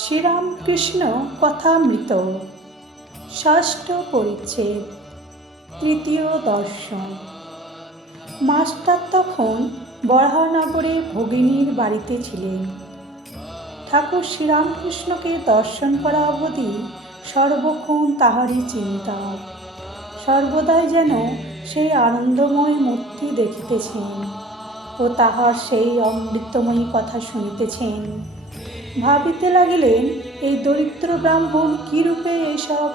শ্রীরামকৃষ্ণ কথামৃত ষষ্ঠ পরিচ্ছেদ তৃতীয় দর্শন। মাস্টার তখন বরাহনগরে ভগিনীর বাড়িতে ছিলেন। ঠাকুর শ্রীরামকৃষ্ণকে দর্শন করা অবধি সর্বক্ষণ তাহারই চিন্তা, সর্বদাই যেন সেই আনন্দময় মূর্তি দেখিতেছেন ও তাহার সেই অমৃতময়ী কথা শুনিতেছেন। ভাবিতে লাগিলেন, এই দরিদ্র ব্রাহ্মণ কীরূপে এইসব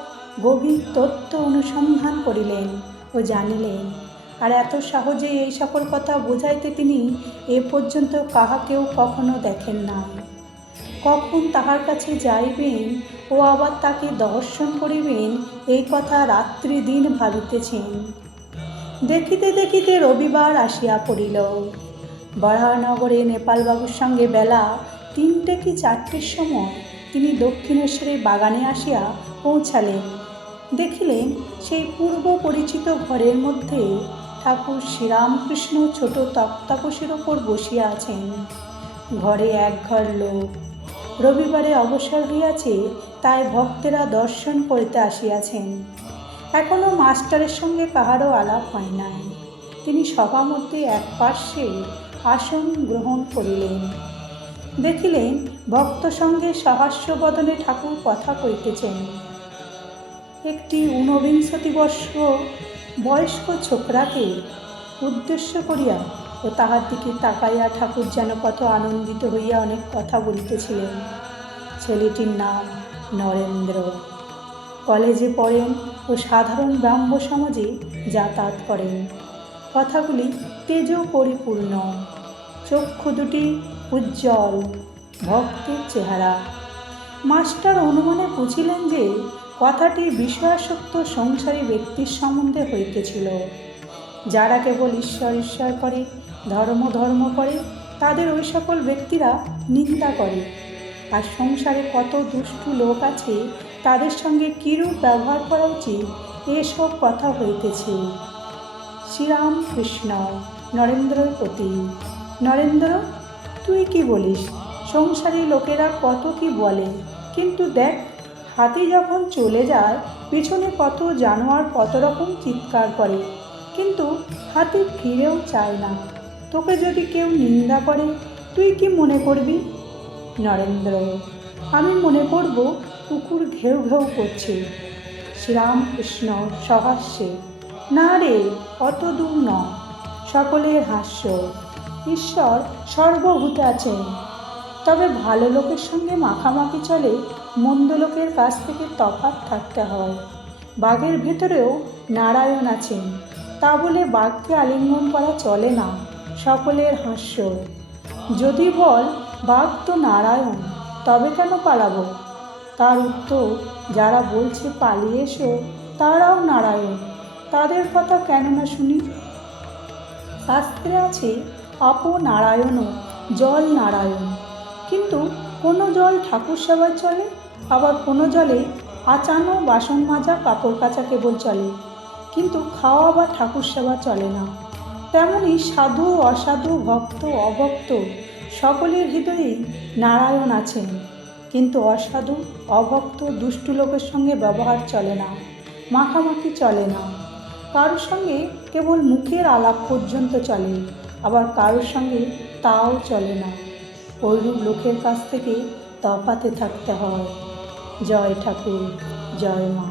গভীর তত্ত্ব অনুসন্ধান করিলেন ও জানিলেন, আর এত সহজে এই সকল কথা বোঝাইতে তিনি এ পর্যন্ত কাহাকেও কখনো দেখেন নাই। কখন তাহার কাছে যাইবেন ও আবার তাকে দর্শন করিবেন, এই কথা রাত্রি দিন ভাবিতেছেন। দেখিতে দেখিতে রবিবার আসিয়া পড়িল। বরাহনগরে নেপালবাবুর সঙ্গে বেলা 3টে কি 4টের সময় তিনি দক্ষিণেশ্বরের বাগানে আসিয়া পৌঁছালেন। দেখিলেন সেই পূর্ব পরিচিত ঘরের মধ্যে ঠাকুর শ্রীরামকৃষ্ণ ছোট তক্তাপোশের ওপর বসিয়া আছেন। ঘরে একঘর লোক। রবিবারে অবসর হইয়াছে, তাই ভক্তেরা দর্শন করিতে আসিয়াছেন। এখনও মাস্টারের সঙ্গে কাহারও আলাপ হয় নাই। তিনি সভামধ্যে এক পার্শ্বে আসন গ্রহণ করিলেন। দেখিলেন ভক্ত সঙ্গে সহাস্য বদনে ঠাকুর কথা কইতেছেন। একটি 49 বর্ষ বয়স্ক ছোকরাকে উদ্দেশ্য করিয়া ও তাহার দিকে তাকাইয়া ঠাকুর যেন কত আনন্দিত হইয়া অনেক কথা বলিতেছিলেন। ছেলেটির নাম নরেন্দ্র। কলেজে পড়েন ও সাধারণ ব্রাহ্ম সমাজে যাতায়াত করেন। কথাগুলি তেজ পরিপূর্ণ, চক্ষু দুটি উজ্জ্বল, ভক্তের চেহারা। মাস্টার অনুমানে বুঝিলেন যে কথাটি বিষয়াসক্ত সংসারী ব্যক্তির সম্বন্ধে হইতেছিল। যারা কেবল ঈশ্বর ঈশ্বর করে, ধর্ম ধর্ম করে, তাদের ওই সকল ব্যক্তিরা নিন্দা করে। আর সংসারে কত দুষ্টু লোক আছে, তাদের সঙ্গে কীরূপ ব্যবহার করা উচিত, এসব কথা হইতেছে। শ্রীরামকৃষ্ণ নরেন্দ্রের প্রতি: নরেন্দ্র, তুই কি বলিস? সংসারী লোকেরা কত কি বলে, কিন্তু দেখ, হাতি যখন চলে যায়, পিছনে কত জানোয়ার কত রকম চিৎকার করে, কিন্তু হাতি ফিরেও চায় না। তোকে যদি কেউ নিন্দা করে, তুই কি মনে করবি? নরেন্দ্র: আমি মনে করব কুকুর ঘেউ ঘেউ করছে। শ্রীরামকৃষ্ণ সহাস্যে: না রে, অত দূর নয়। সকলের হাস্য। ঈশ্বর সর্বভূতে আছেন, তবে ভালো লোকের সঙ্গে মাখামাখি চলে, মন্দ লোকের কাছ থেকে তফাৎ থাকতে হয়। বাঘের ভেতরেও নারায়ণ আছেন, তা বলে বাঘকে আলিঙ্গন করা চলে না। সকলের হাস্য। যদি বল, বাঘ তো নারায়ণ, তবে কেন পালাবো? তার উত্তর, যারা বলছে পালিয়ে এসো, তারাও নারায়ণ, তাদের কথা কেন না শুনি? শাস্ত্রে আছে, আপ নারায়ণ, জল নারায়ণ। কিন্তু কোনো জল ঠাকুর সেবায় চলে, আবার কোনো জলে আচানো, বাসন মাজা, কাপড় কাচা কেবল চলে, কিন্তু খাওয়া বা ঠাকুর সেবা চলে না। তেমনি সাধু অসাধু, ভক্ত অভক্ত, সকলের হৃদয়েই নারায়ণ আছেন, কিন্তু অসাধু অভক্ত দুষ্টু লোকের সঙ্গে ব্যবহার চলে না, মাখামাখি চলে না। কারোর সঙ্গে কেবল মুখের আলাপ পর্যন্ত চলে, আবার কারোর সঙ্গে তাও চলে না। ওইরূপ লোকের কাছ থেকে তফাতে থাকতে হয়। জয় ঠাকুর, জয় মা।